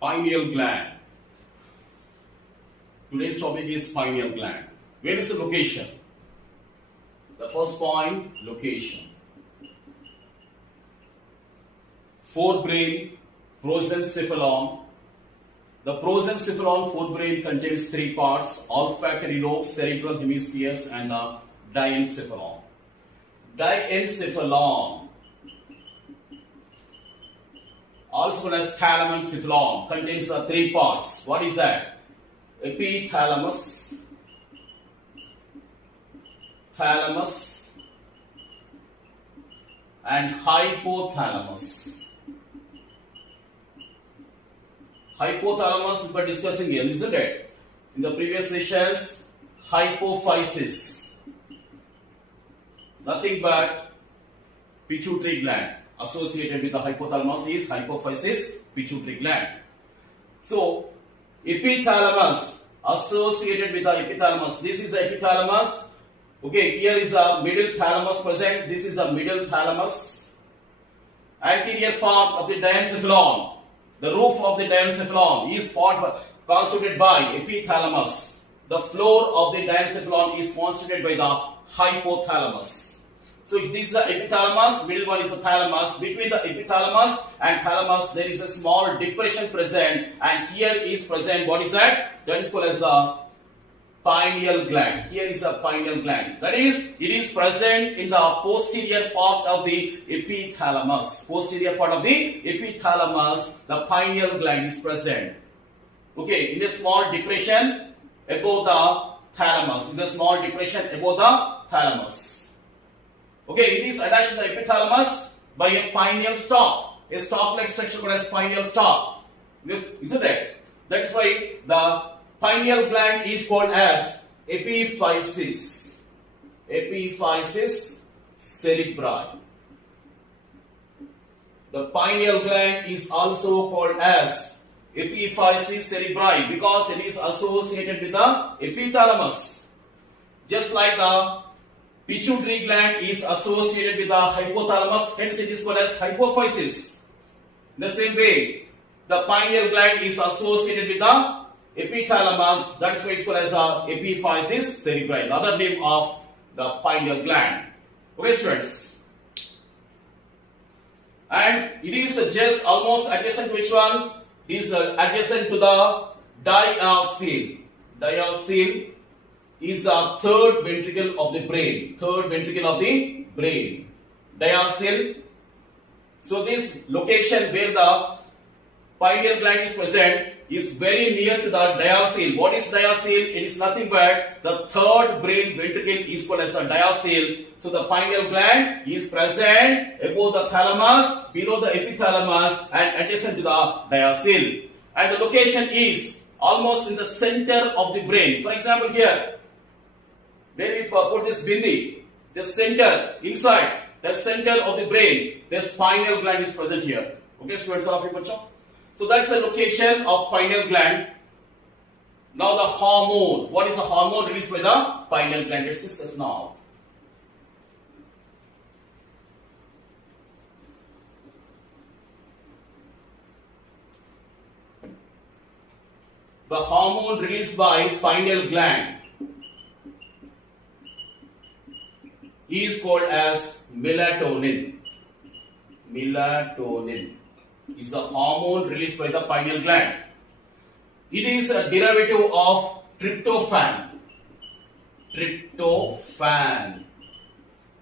Pineal gland. Today's topic is pineal gland. Where is the location? The first point, location. Forebrain, prosencephalon. The prosencephalon forebrain contains three parts: olfactory lobes, cerebral hemispheres, and the diencephalon. Diencephalon, also known as thalamencephalon, contains the three parts. What is that? Epithalamus, thalamus, and hypothalamus. Hypothalamus we were discussing here, isn't it? In the previous sessions, hypophysis, nothing but pituitary gland. Associated with the hypothalamus is hypophysis, pituitary gland. So, epithalamus associated with the epithalamus. This is the epithalamus. Okay, here is the middle thalamus present. This is the middle thalamus. Anterior part of the diencephalon. The roof of the diencephalon is constituted by epithalamus. The floor of the diencephalon is constituted by the hypothalamus. So this is the epithalamus, middle one is the thalamus. Between the epithalamus and thalamus there is a small depression present, and here is present, what is that? That is called as the pineal gland. Here is the pineal gland. That is, it is present in the posterior part of the epithalamus. Posterior part of the epithalamus, the pineal gland is present. Okay, in a small depression above the thalamus. In a small depression above the thalamus. Okay, it is attached to the epithalamus by a pineal stalk. A stalk-like structure called as pineal stalk. This isn't it? That's why the pineal gland is called as epiphysis. Epiphysis cerebri. The pineal gland is also called as epiphysis cerebri because it is associated with the epithalamus. Just like the pituitary gland is associated with the hypothalamus, hence it is called as hypophysis. In the same way, the pineal gland is associated with the epithalamus, that's why it's called as the epiphysis cerebri, another name of the pineal gland. Okay, students. And it is just almost adjacent to which one? It is adjacent to the diastole. Diastole is the third ventricle of the brain. Third ventricle of the brain. Diastole. So this location where the pineal gland is present is very near to the diastole. What is diastole? It is nothing but the third brain ventricle is called as the diastole. So the pineal gland is present above the thalamus, below the epithalamus, and adjacent to the diastole. And the location is almost in the center of the brain. For example, here, where we put this bindi, the center, inside, the center of the brain, the pineal gland is present here. Okay, students, all of you, bacho? So that's the location of pineal gland. Now the hormone. What is the hormone released by the pineal gland? Let's discuss now. The hormone released by pineal gland is called as melatonin. Melatonin is the hormone released by the pineal gland. It is a derivative of tryptophan. Tryptophan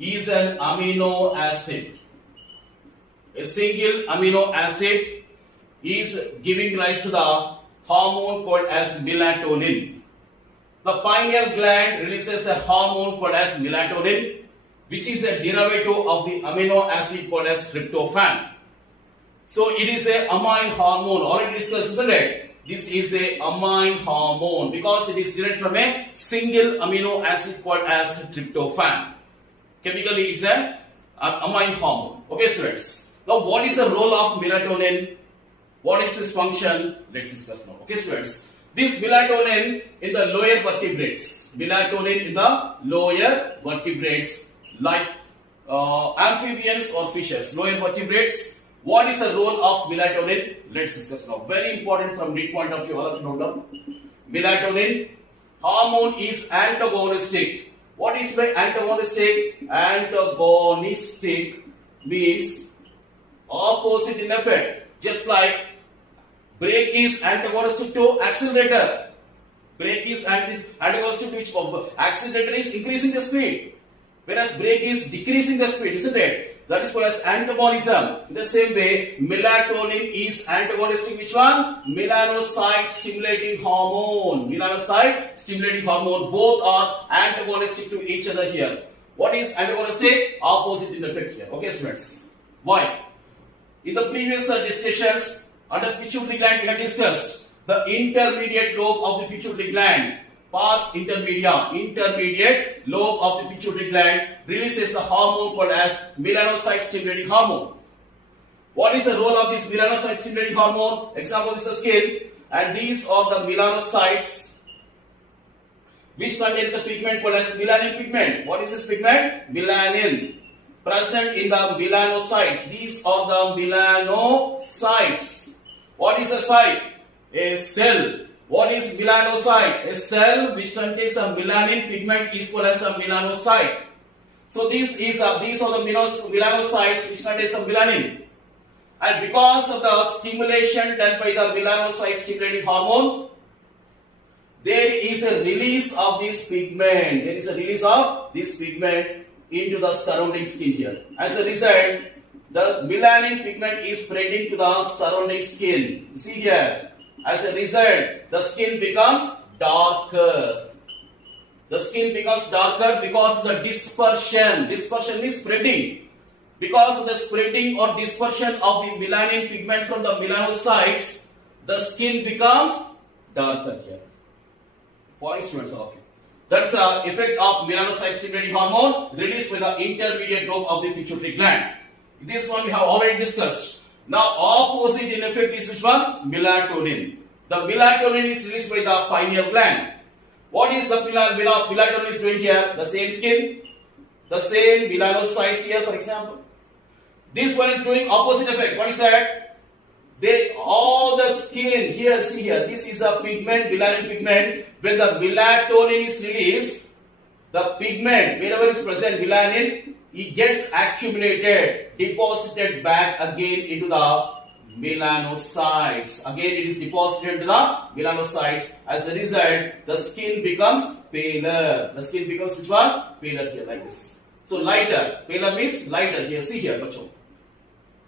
is an amino acid. A single amino acid is giving rise to the hormone called as melatonin. The pineal gland releases a hormone called as melatonin, which is a derivative of the amino acid called as tryptophan. So it is a amine hormone, already discussed, isn't it? This is a amine hormone because it is derived from a single amino acid called as tryptophan. Chemically, it's an amine hormone. Okay, students. Now, what is the role of melatonin? What is its function? Let's discuss now. Okay, students. This melatonin in the lower vertebrates. Melatonin in the lower vertebrates like amphibians or fishes. Lower vertebrates. What is the role of melatonin? Let's discuss now. Very important from NEET point of view. All of you note down. Melatonin hormone is antagonistic. What is by antagonistic? Antagonistic means opposite in effect. Just like brake is antagonistic to accelerator. Brake is antagonistic to which accelerator is increasing the speed, whereas brake is decreasing the speed, isn't it? That is called as antagonism. In the same way, melatonin is antagonistic. Which one? Melanocyte stimulating hormone. Melanocyte stimulating hormone. Both are antagonistic to each other here. What is antagonistic? Opposite in effect here. Okay, students. Why? In the previous discussions, under pituitary gland we have discussed the intermediate lobe of the pituitary gland. Pars intermediate lobe of the pituitary gland releases the hormone called as melanocyte stimulating hormone. What is the role of this melanocyte stimulating hormone? Example is the skin, and these are the melanocytes which contains a pigment called as melanin pigment. What is this pigment? Melanin. Present in the melanocytes. These are the melanocytes. What is a cyte? A cell. What is melanocyte? A cell which contains a melanin pigment is called as a melanocyte. So these are the melanocytes which contain some melanin. And because of the stimulation done by the melanocyte stimulating hormone, there is a release of this pigment. There is a release of this pigment into the surrounding skin here. As a result, the melanin pigment is spreading to the surrounding skin. See here. As a result, the skin becomes darker. The skin becomes darker because of the dispersion. Dispersion means spreading. Because of the spreading or dispersion of the melanin pigment from the melanocytes, the skin becomes darker here. For instance, of you. That's the effect of melanocyte stimulating hormone released by the intermediate lobe of the pituitary gland. This one we have already discussed. Now, opposite in effect is which one? Melatonin. The melatonin is released by the pineal gland. What is the melatonin is doing here? The same skin, the same melanocytes here, for example. This one is doing opposite effect. What is that? All the skin here, see here, this is a pigment, melanin pigment. When the melatonin is released, the pigment, wherever is present, melanin, it gets accumulated, deposited back again into the melanocytes. Again, it is deposited into the melanocytes. As a result, the skin becomes paler. The skin becomes which one? Paler here, like this. So lighter. Paler means lighter here. See here, bacho.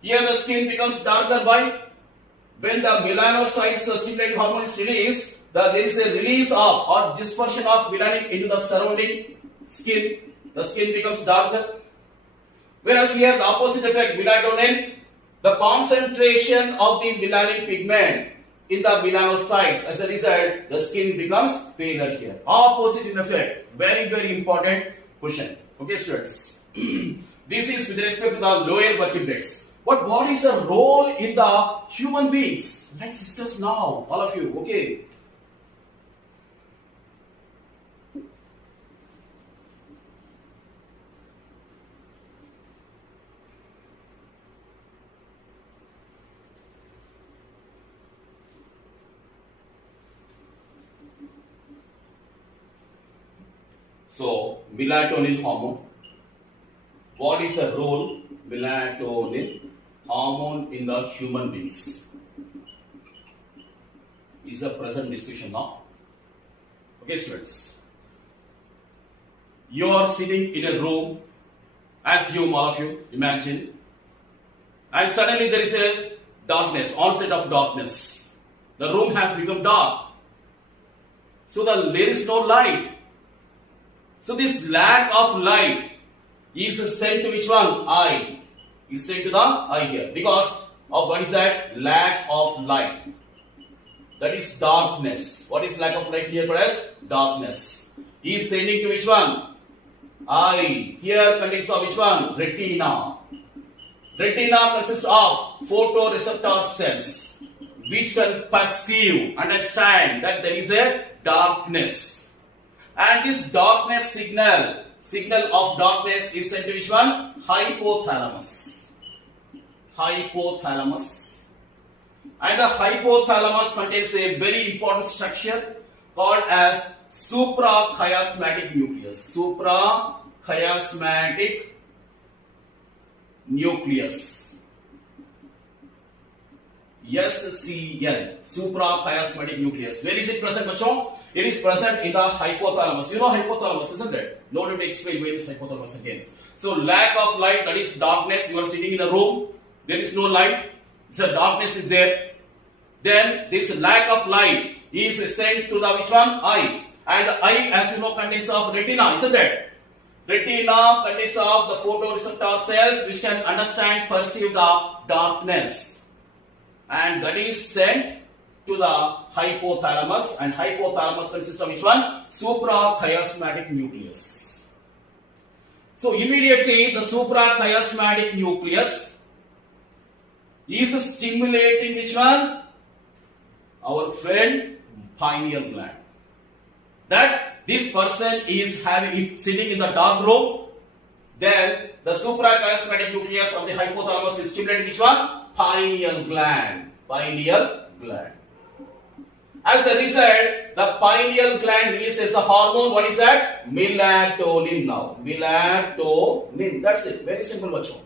Here the skin becomes darker. Why? When the melanocytes stimulating hormone is released, there is a release of or dispersion of melanin into the surrounding skin. The skin becomes darker. Whereas here the opposite effect, melatonin, the concentration of the melanin pigment in the melanocytes. As a result, the skin becomes paler here. Opposite in effect. Very, very important question. Okay, students. This is with respect to the lower vertebrates. But what is the role in the human beings? Let's discuss now, all of you. Okay. So, melatonin hormone. What is the role melatonin hormone in the human beings? Is a present discussion now. Okay, students. You are sitting in a room, as you, all of you, imagine, and suddenly there is a darkness, onset of darkness. The room has become dark. So there is no light. So this lack of light is sent to which one? Eye. Is sent to the eye here. Because of what is that? Lack of light. That is darkness. What is lack of light here for us? Darkness. He is sending to which one? Eye. Here consists of which one? Retina. Retina consists of photoreceptor cells which can perceive, understand that there is a darkness. And this darkness signal of darkness is sent to which one? Hypothalamus. Hypothalamus. And the hypothalamus contains a very important structure called as suprachiasmatic nucleus. Suprachiasmatic nucleus. SCN. Suprachiasmatic nucleus. Where is it present, bachon? It is present in the hypothalamus. You know hypothalamus, isn't it? No need to explain where is hypothalamus again. So lack of light, that is darkness. You are sitting in a room, there is no light, so darkness is there. Then this lack of light is sent to the which one? Eye. And the eye, as you know, contains of retina, isn't it? Retina contains of the photoreceptor cells which can understand, perceive the darkness. And that is sent to the hypothalamus, and hypothalamus consists of which one? Suprachiasmatic nucleus. So immediately the suprachiasmatic nucleus is stimulating which one? Our friend pineal gland. That this person is sitting in the dark room, then the suprachiasmatic nucleus of the hypothalamus is stimulating which one? Pineal gland. Pineal gland. As a result, the pineal gland releases the hormone. What is that? Melatonin now. Melatonin. That's it. Very simple, bacho.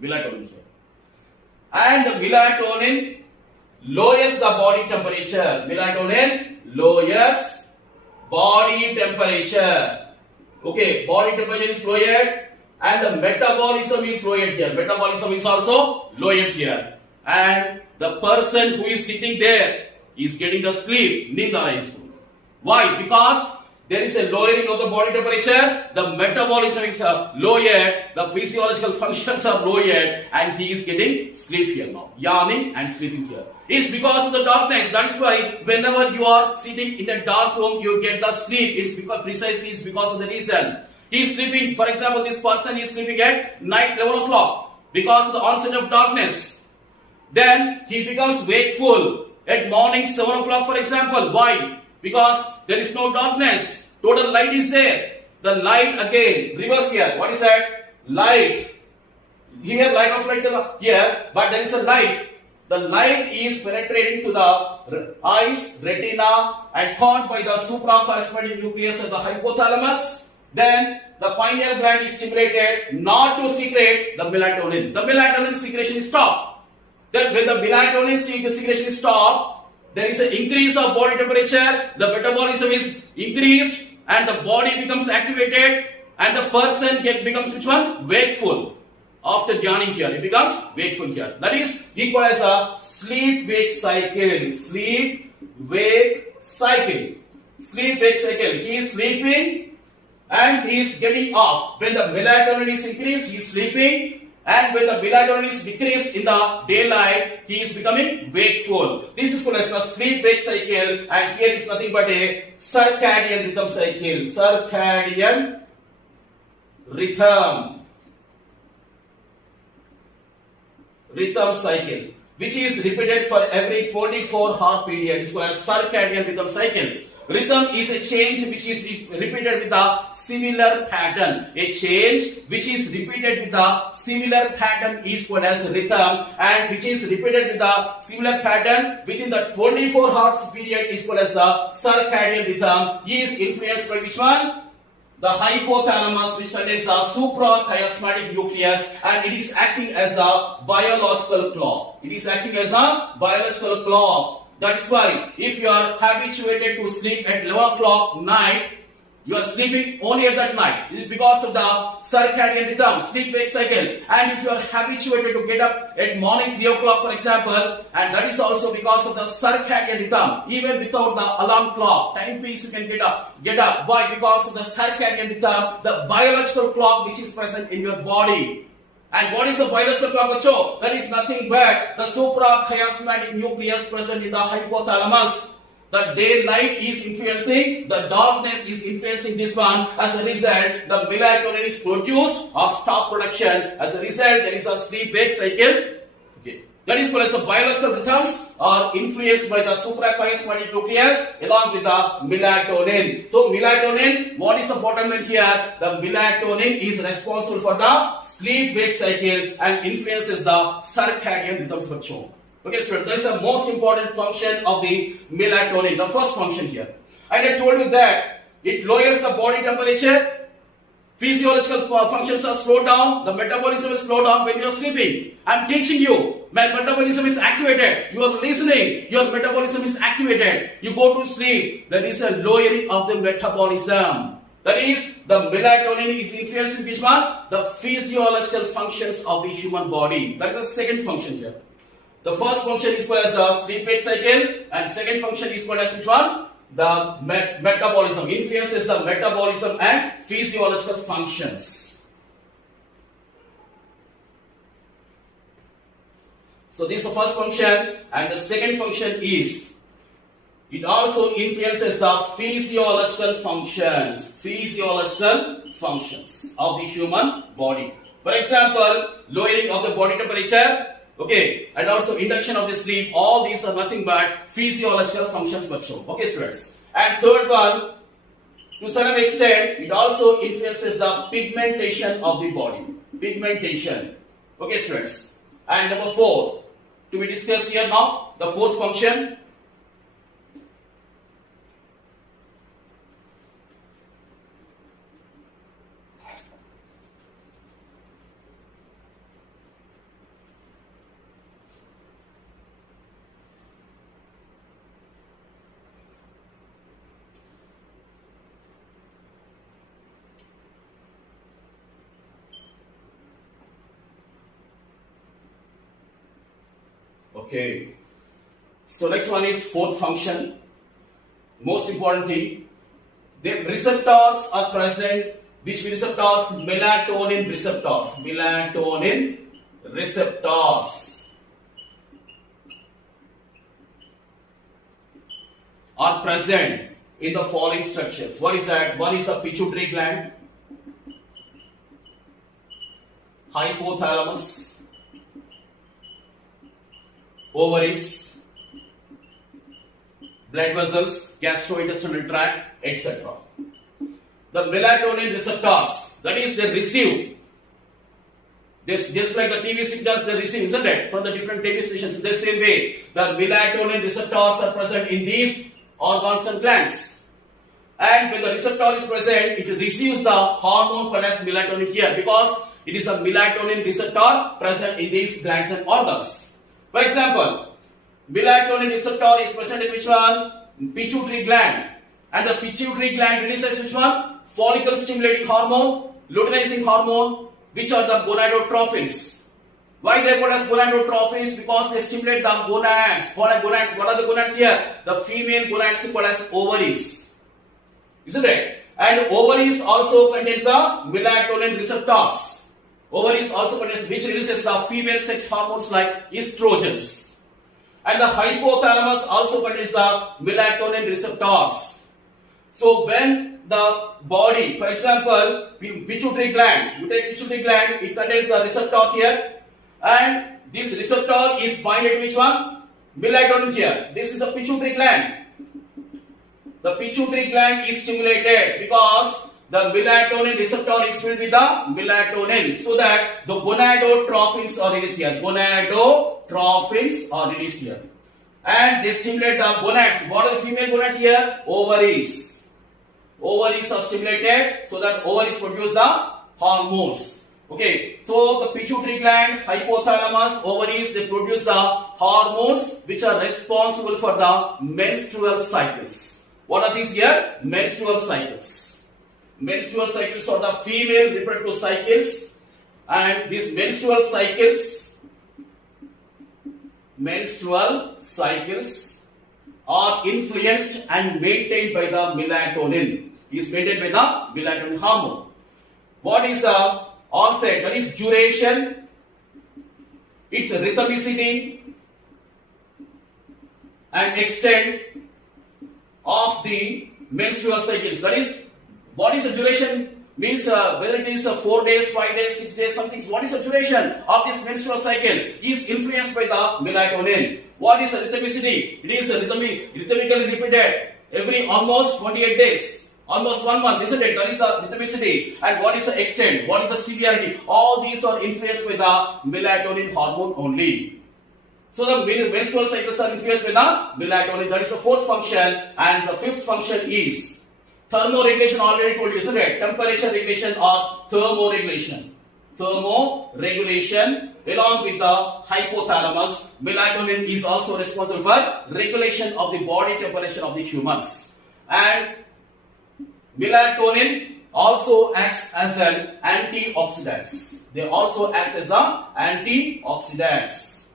Melatonin here. And the melatonin lowers the body temperature. Melatonin lowers body temperature. Okay, body temperature is lowered and the metabolism is lowered here. Metabolism is also lowered here. And the person who is sitting there is getting the sleep. Why? Because there is a lowering of the body temperature, the metabolism is lowered, the physiological functions are lowered, and he is getting sleep here now. Yawning and sleeping here. It's because of the darkness. That's why whenever you are sitting in a dark room, you get the sleep. It's because of the reason. He is sleeping. For example, this person is sleeping at night 11 o'clock because of the onset of darkness. Then he becomes wakeful at morning 7 o'clock, for example. Why? Because there is no darkness. Total light is there. The light again, reverse here. What is that? Light. Here, light of light here, but there is a light. The light is penetrating to the eyes, retina, and caught by the suprachiasmatic nucleus of the hypothalamus. Then the pineal gland is stimulated not to secrete the melatonin. The melatonin secretion is stopped. Then when the melatonin secretion is stopped, there is an increase of body temperature, the metabolism is increased, and the body becomes activated, and the person becomes which one? Wakeful. After yawning here, it becomes wakeful here. That is equal as a sleep-wake cycle. Sleep-wake cycle. Sleep-wake cycle. He is sleeping and he is getting off. When the melatonin is increased, he is sleeping. And when the melatonin is decreased in the daylight, he is becoming wakeful. This is called as the sleep-wake cycle. And here is nothing but a circadian rhythm cycle. Circadian rhythm cycle, which is repeated for every 24-hour period. It's called as circadian rhythm cycle. Rhythm is a change which is repeated with a similar pattern. A change which is repeated with a similar pattern is called as rhythm, and which is repeated with a similar pattern within the 24 hours period is called as the circadian rhythm. Is influenced by which one? The hypothalamus, which contains a suprachiasmatic nucleus, and it is acting as a biological clock. It is acting as a biological clock. That's why if you are habituated to sleep at 11 o'clock night, you are sleeping only at that night. It is because of the circadian rhythm, sleep-wake cycle. And if you are habituated to get up at morning 3 o'clock, for example, and that is also because of the circadian rhythm. Even without the alarm clock, timepiece you can get up. Why? Because of the circadian rhythm, the biological clock which is present in your body. And what is the biological clock? That is nothing but the suprachiasmatic nucleus present in the hypothalamus. The daylight is influencing, the darkness is influencing this one. As a result, the melatonin is produced or stop production. As a result, there is a sleep-wake cycle. Okay. That is called as the biological rhythms are influenced by the suprachiasmatic nucleus along with the melatonin. So melatonin, what is the bottom line here? The melatonin is responsible for the sleep-wake cycle and influences the circadian rhythms. Okay, students, that is the most important function of the melatonin, the first function here. And I told you that it lowers the body temperature. Physiological functions are slowed down. The metabolism is slowed down when you are sleeping. I am teaching you. My metabolism is activated. You are listening. Your metabolism is activated. You go to sleep. That is a lowering of the metabolism. That is, the melatonin is influencing which one? The physiological functions of the human body. That is the second function here. The first function is called as the sleep-wake cycle, and second function is called as which one? The metabolism. Influences the metabolism and physiological functions. So this is the first function, and the second function is it also influences the physiological functions of the human body. For example, lowering of the body temperature, okay, and also induction of the sleep. All these are nothing but physiological functions, okay, students. And third one, to some extent, it also influences the pigmentation of the body. Pigmentation, okay, students. And number 4, to be discussed here now, the fourth function. Okay, so next one is fourth function. Most important thing, the receptors are present. Which receptors? Melatonin receptors. Melatonin receptors are present in the following structures. What is that? One is the pituitary gland, hypothalamus, ovaries, blood vessels, gastrointestinal tract, etc. The melatonin receptors, that is, they receive, just like the TV signals they receive, isn't it, from the different TV stations. In the same way, the melatonin receptors are present in these organs and glands. And when the receptor is present, it receives the hormone called as melatonin here, because it is a melatonin receptor present in these glands and organs. For example, melatonin receptor is present in which one? Pituitary gland. And the pituitary gland releases which one? Follicle stimulating hormone, luteinizing hormone, which are the gonadotrophins. Why they are called as gonadotrophins? Because they stimulate the gonads. What are gonads? What are the gonads here? The female gonads are called as ovaries. Isn't it? And ovaries also contains the melatonin receptors. Ovaries also contains which releases the female sex hormones like estrogens. And the hypothalamus also contains the melatonin receptors. So when the body, for example, pituitary gland, you take pituitary gland, it contains the receptor here, and this receptor is binded which one? Melatonin here. This is the pituitary gland. The pituitary gland is stimulated because the melatonin receptor is filled with the melatonin, so that the gonadotrophins are released here. Gonadotrophins are released here. And they stimulate the gonads. What are the female gonads here? Ovaries. Ovaries are stimulated so that ovaries produce the hormones. Okay, so the pituitary gland, hypothalamus, ovaries, they produce the hormones which are responsible for the menstrual cycles. What are these here? Menstrual cycles. Menstrual cycles are the female reproductive cycles, and these menstrual cycles are influenced and maintained by the melatonin. Is maintained by the melatonin hormone. What is the onset? That is duration, its rhythmicity and extent of the menstrual cycles. That is, what is the duration? Means whether it is 4 days, 5 days, 6 days, something. What is the duration of this menstrual cycle? Is influenced by the melatonin. What is the rhythmicity? It is rhythmically repeated every almost 28 days. Almost 1 month, isn't it? That is the rhythmicity. And what is the extent? What is the severity? All these are influenced by the melatonin hormone only. So the menstrual cycles are influenced by the melatonin. That is the fourth function, and the fifth function is thermoregulation. Already told you, isn't it? Temperature regulation or thermoregulation. Thermoregulation along with the hypothalamus. Melatonin is also responsible for regulation of the body temperature of the humans, and melatonin also acts as an antioxidant. They also act as antioxidants.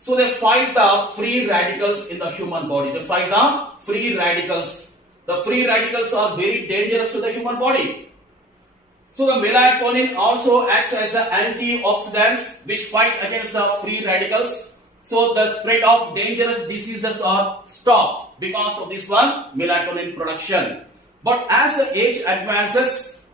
So they fight the free radicals in the human body. They fight the free radicals. The free radicals are very dangerous to the human body. So the melatonin also acts as the antioxidants which fight against the free radicals. So the spread of dangerous diseases are stopped because of this one melatonin production. But as the age advances,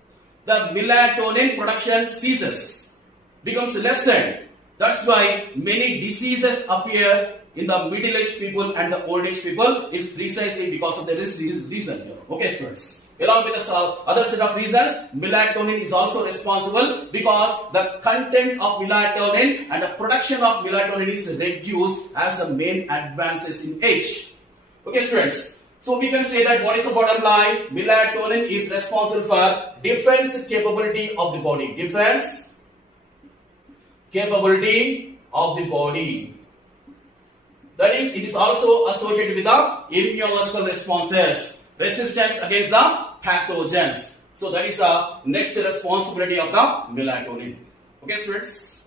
the melatonin production ceases, becomes lessened. That's why many diseases appear in the middle-aged people and the old-age people. It's precisely because of this reason. Okay, students. Along with the other set of reasons, melatonin is also responsible because the content of melatonin and the production of melatonin is reduced as the man advances in age. Okay, students. So we can say that what is the bottom line? Melatonin is responsible for defense capability of the body. Defense capability of the body. That is, it is also associated with the immunological responses, resistance against the pathogens. So that is the next responsibility of the melatonin. Okay, students.